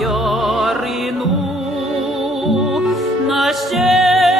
ярину на ще.